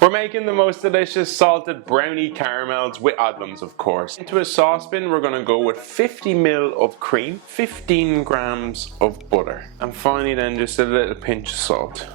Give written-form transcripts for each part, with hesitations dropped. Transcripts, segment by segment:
We're making the most delicious salted brownie caramels with Odlums, of course. Into a saucepan, we're gonna go with 50 ml of cream, 15 grams of butter, and finally then just a little pinch of salt.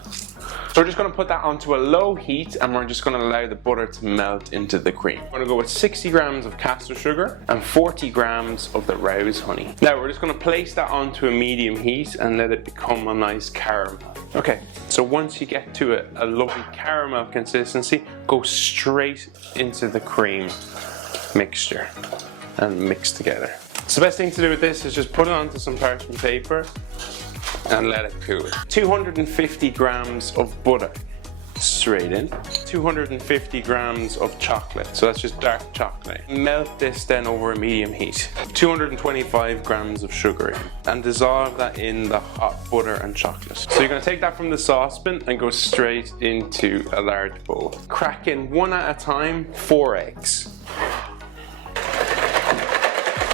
So we're just going to put that onto a low heat and we're just going to allow the butter to melt into the cream. We're going to go with 60 grams of caster sugar and 40 grams of the rose honey. Now we're just going to place that onto a medium heat and let it become a nice caramel. Okay, so once you get to a lovely caramel consistency, go straight into the cream mixture and mix together. So the best thing to do with this is just put it onto some parchment paper and let it cool. 250 grams of butter straight in. 250 grams of chocolate, so that's just dark chocolate. Melt this then over a medium heat. 225 grams of sugar in and dissolve that in the hot butter and chocolate. So you're going to take that from the saucepan and go straight into a large bowl. Crack in one at a time 4 eggs.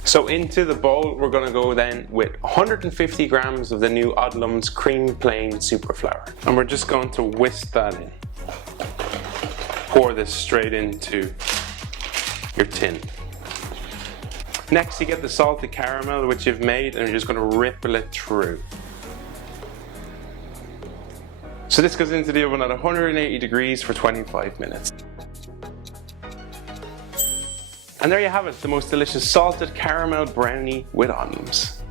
So into the bowl we're going to go then with 150 grams of the new Odlums cream plain super flour, and we're just going to whisk that in. Pour this straight into your tin. Next you get the salted caramel which you've made and you're just going to ripple it through. So this goes into the oven at 180 degrees for 25 minutes. And there you have it, the most delicious salted caramel brownie with Odlums.